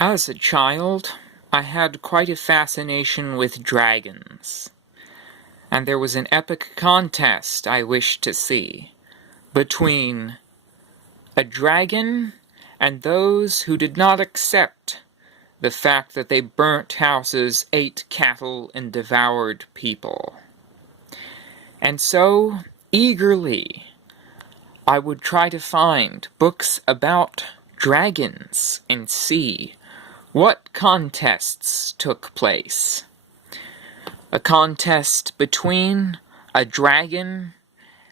As a child, I had quite a fascination with dragons, and there was an epic contest I wished to see between a dragon and those who did not accept the fact that they burnt houses, ate cattle, and devoured people. And so, eagerly, I would try to find books about dragons and see what contests took place. A contest between a dragon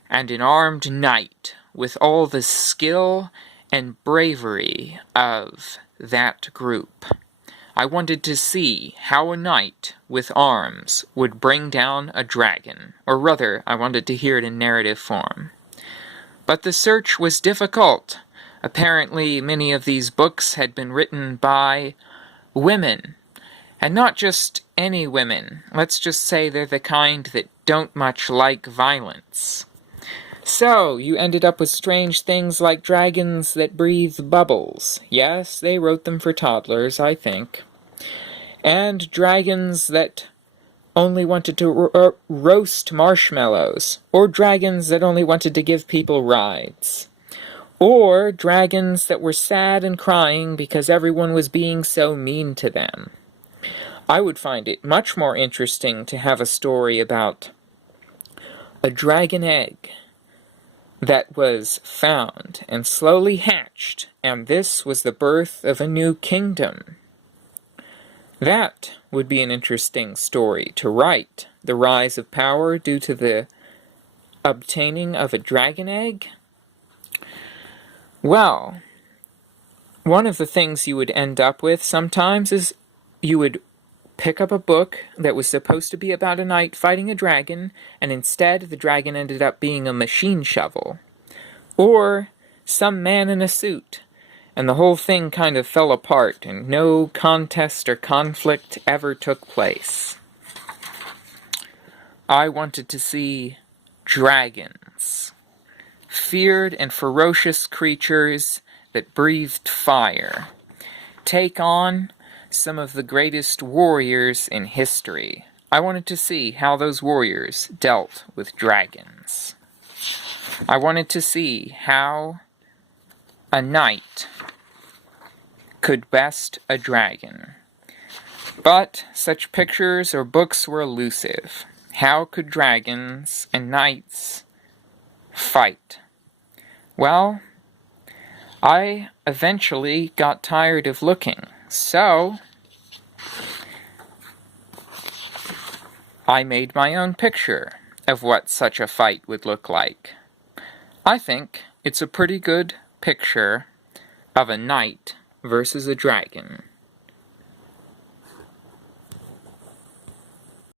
and an armed knight with all the skill and bravery of that group. I wanted to see how a knight with arms would bring down a dragon, or rather, I wanted to hear it in narrative form. But the search was difficult. Apparently, many of these books had been written by women, and not just any women. Let's just say they're the kind that don't much like violence. So, you ended up with strange things like dragons that breathe bubbles. Yes, they wrote them for toddlers, I think. And dragons that only wanted to roast marshmallows. Or dragons that only wanted to give people rides. Or dragons that were sad and crying because everyone was being so mean to them. I would find it much more interesting to have a story about a dragon egg that was found and slowly hatched, and this was the birth of a new kingdom. That would be an interesting story to write. The rise of power due to the obtaining of a dragon egg. Well, one of the things you would end up with sometimes is you would pick up a book that was supposed to be about a knight fighting a dragon, and instead the dragon ended up being a machine shovel. Or some man in a suit, and the whole thing kind of fell apart, and no contest or conflict ever took place. I wanted to see dragons. Feared and ferocious creatures that breathed fire. Take on some of the greatest warriors in history. I wanted to see how those warriors dealt with dragons. I wanted to see how a knight could best a dragon. But such pictures or books were elusive. How could dragons and knights fight? Well, I eventually got tired of looking, so I made my own picture of what such a fight would look like. I think it's a pretty good picture of a knight versus a dragon.